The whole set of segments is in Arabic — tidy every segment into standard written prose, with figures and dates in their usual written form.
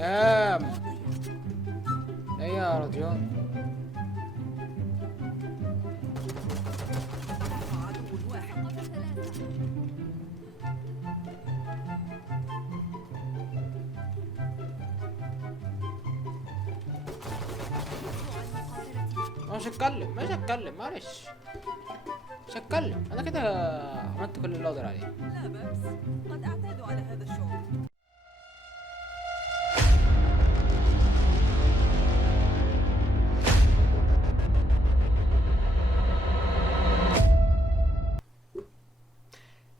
نام. ايه يا رضيان؟ انا مش هتكلم، مش هتكلم، معلش مش هتكلم. انا كده عملت كل اللي اقدر عليه. لا بأس، قد أعتاد على هذا الشعور.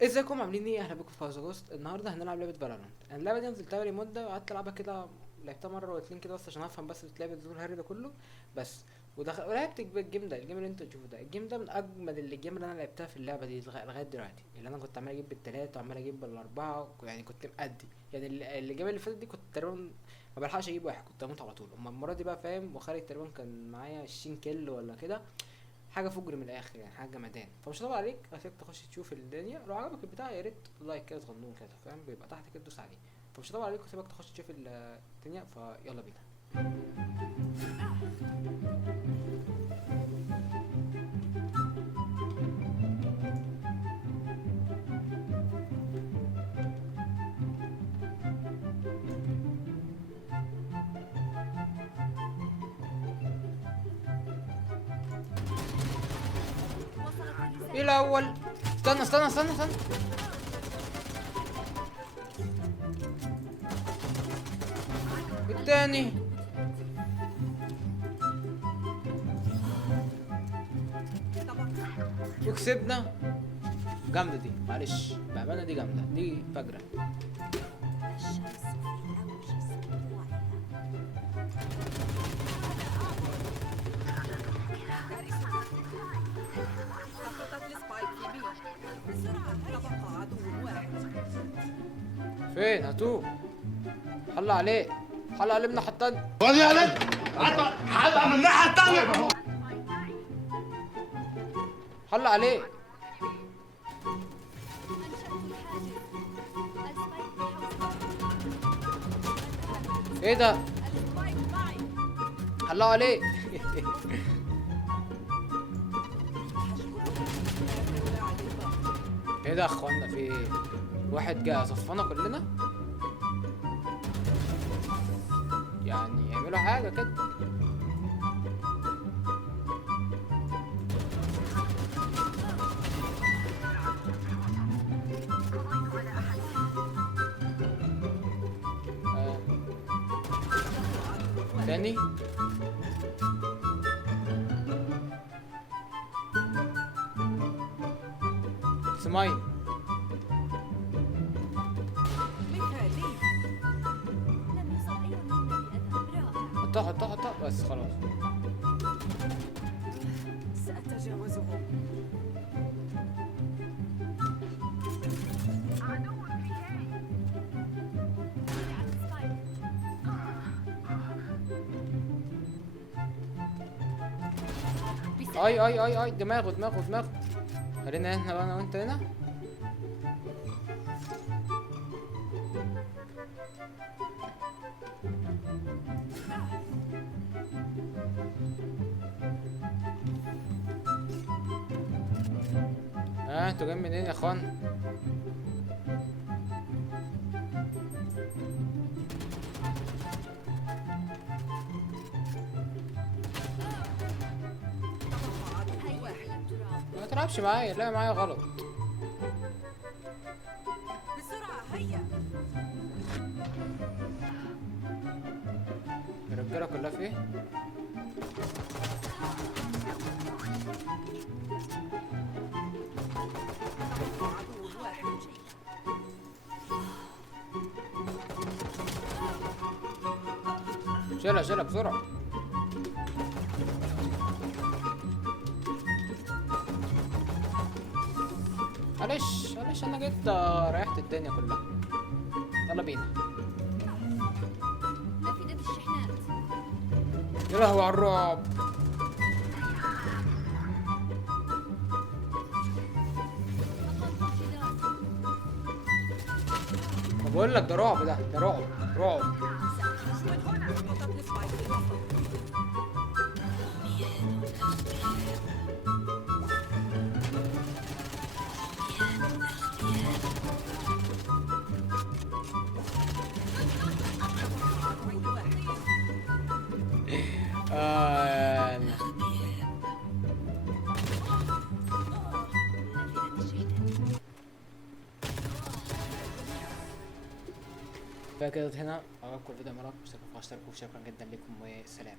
ازيكم عاملين ايه؟ اهلا بكم في هاوس جوست. النهارده هنلعب لعبه فالورانت. انا اللعبه دي نزلتها لي مده وقعدت العبها كده، لعبتها مره واتنين كده بس عشان افهم بس بتلعب ازاي الهري ده كله بس. ولعبت الجيم ده، الجيم اللي انتوا تشوفوه ده، الجيم ده من اجمد الجيم اللي انا لعبتها في اللعبه دي لغايه دلوقتي. اللي انا كنت عمال اجيب بالثلاثه وعمال اجيب بالاربعه، يعني كنت مأدي. يعني الجيم اللي فاتت دي كنت تقريبا ما بلحقش اجيب واحد، كنت اموت على طول. اما المره دي بقى فاهم، وخارج تقريبا كان معايا 20 كيل ولا كده، حاجه فجر من الاخر، يعني حاجه جمدان. فمش هطول عليك، هسيبك تخش تشوف الدنيا. لو عجبك البتاع يا ريت لايك كده صغنون كده، فاهم، بيبقى تحت كده دوس عليه. فمش هطول عليك، هسيبك تخش تشوف الدنيا، فيلا بينا. ايه الاول؟ استنى استنى استنى استنى. التاني. وكسبنا. جامده دي، معلش بامانه دي جامده، دي فجره. الشمس في أوج سطوعها. سقطت السبايك في بي. بسرعة، تبقى عدو واحد. فين؟ هاتوه. حل عليه، حل عليه من الناحيه التانيه. خد يا ولد، هبقى من الناحية التانية. حل عليه. ايه ده؟ السبايك معي. حلوا عليه. ايه ده يا اخوانا؟ في ايه؟ واحد جه صفنا كلنا، يعني يعملوا حاجه كده. تاني. سمايل. مثالي. لم يصب أي منا بأذى. رائع. حطها حطها حطها بس خلاص. سأتجاوزهم. على السبايك. اي اي اي اي، دماغه دماغه دماغه. خلينا احنا بقى انا وانت هنا. انتوا جايين منين يا اخوان؟ عدو واحد. إلى التراب. ما تلعبش معايا، لا معايا غلط. بسرعة، هيا. الرجاله كلها في ايه؟ عدو واحد. شيلها شيلها بسرعه. معلش معلش، انا جيت ريحت الدنيا كلها. يلا بينا. نفذت الشحنات. يا لهوي على الرعب. أقاموا الجدار. بقول لك ده رعب، ده رعب رعب. من هنا سقطت السبايك في الوسط. عدوين واحد. فكده هنا أراكم الفيديو مرة، اشتركوا في الاشتراك، وشكرا جدا لكم، والسلام.